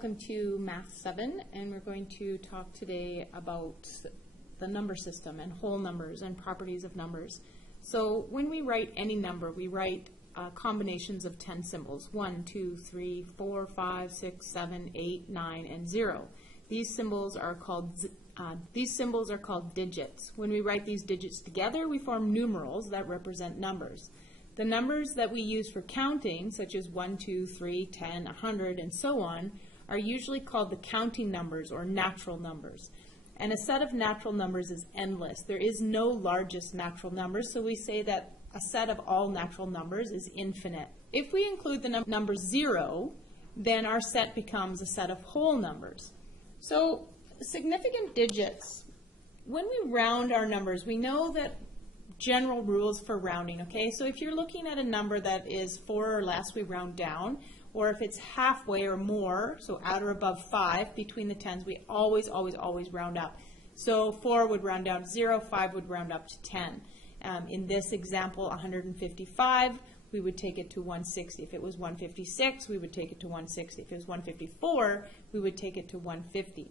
Welcome to Math 7, and we're going to talk today about the number system and whole numbers and properties of numbers. So when we write any number, we write combinations of 10 symbols: 1, 2, 3, 4, 5, 6, 7, 8, 9, and 0. These symbols are called digits. When we write these digits together, we form numerals that represent numbers. The numbers that we use for counting, such as 1, 2, 3, 10, 100, and so on, are usually called the counting numbers or natural numbers. And a set of natural numbers is endless. There is no largest natural number, so we say that a set of all natural numbers is infinite. If we include the number 0, then our set becomes a set of whole numbers. So significant digits, when we round our numbers, we know that general rules for rounding, okay? So if you're looking at a number that is 4 or less, we round down. Or if it's halfway or more, so at or above 5, between the tens, we always round up. So 4 would round down to 0, 5 would round up to 10. In this example, 155, we would take it to 160. If it was 156, we would take it to 160. If it was 154, we would take it to 150.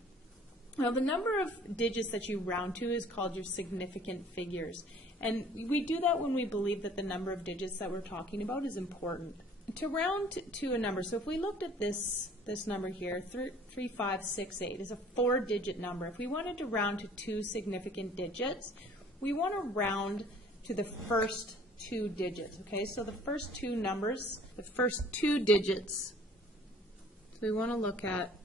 Now, the number of digits that you round to is called your significant figures. And we do that when we believe that the number of digits that we're talking about is important. To round to a number, so if we looked at this number here, 3568 is a 4-digit number. If we wanted to round to 2 significant digits, we want to round to the first 2 digits, okay? So the first 2 numbers, the first 2 digits, so we want to look at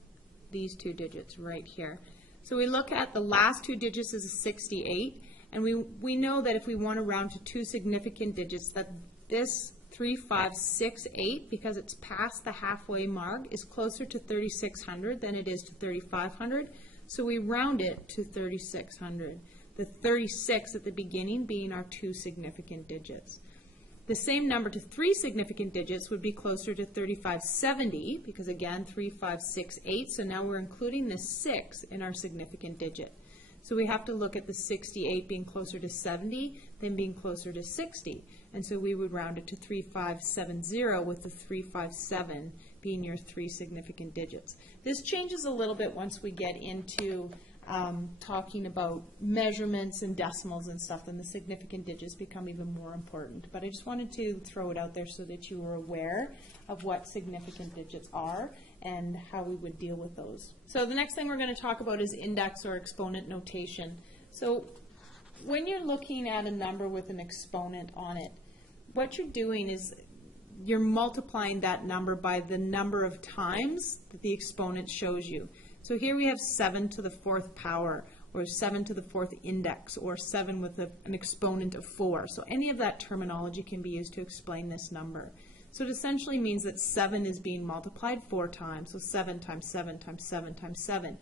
these 2 digits right here. So we look at the last 2 digits as a 68, and we know that if we want to round to 2 significant digits, that this 3568, because it's past the halfway mark, is closer to 3600 than it is to 3500. So we round it to 3600. The 36 at the beginning being our 2 significant digits. The same number to 3 significant digits would be closer to 3570, because again, 3568, so now we're including the 6 in our significant digit. So we have to look at the 68 being closer to 70 than being closer to 60. And so we would round it to 3570 with the 357 being your 3 significant digits. This changes a little bit once we get into talking about measurements and decimals and stuff, then the significant digits become even more important. But I just wanted to throw it out there so that you were aware of what significant digits are and how we would deal with those. So the next thing we're going to talk about is index or exponent notation. So when you're looking at a number with an exponent on it, what you're doing is you're multiplying that number by the number of times that the exponent shows you. So here we have 7 to the 4th power, or 7 to the 4th index, or 7 with an exponent of 4. So any of that terminology can be used to explain this number. So it essentially means that 7 is being multiplied 4 times, so 7 times 7 times 7 times 7.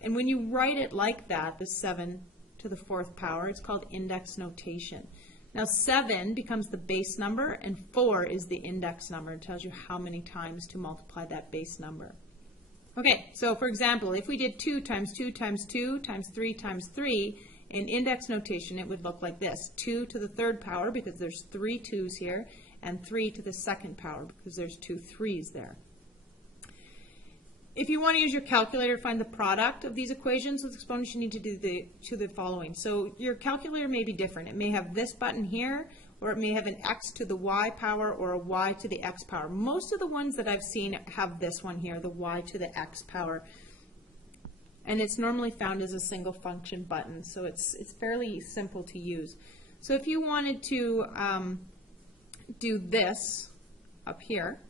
And when you write it like that, the 7 to the 4th power, it's called index notation. Now 7 becomes the base number, and 4 is the index number. It tells you how many times to multiply that base number. Okay, so for example, if we did 2 times 2 times 2 times 3 times 3, in index notation it would look like this: 2 to the 3rd power, because there's 3 2's here, and 3 to the 2nd power, because there's 2 3's there. If you want to use your calculator to find the product of these equations with exponents, you need to do the following. So your calculator may be different. It may have this button here, or it may have an x to the y power or a y to the x power. Most of the ones that I've seen have this one here, the y to the x power. And it's normally found as a single function button, so it's fairly simple to use. So if you wanted to do this up here,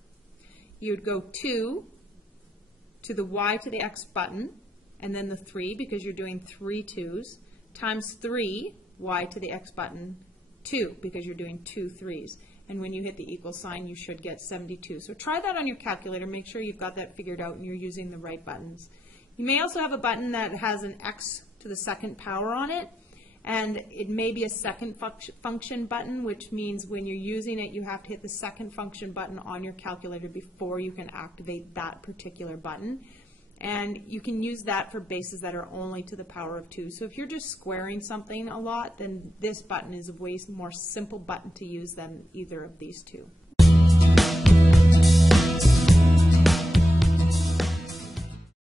you'd go 2 to the y to the x button, and then the 3, because you're doing 3 2's, times 3 y to the x button, 2, because you're doing 2 3's. And when you hit the equal sign, you should get 72. So try that on your calculator. Make sure you've got that figured out and you're using the right buttons. You may also have a button that has an x to the 2nd power on it, and it may be a second function button, which means when you're using it, you have to hit the second function button on your calculator before you can activate that particular button. And you can use that for bases that are only to the power of 2. So if you're just squaring something a lot, then this button is a way more simple button to use than either of these two.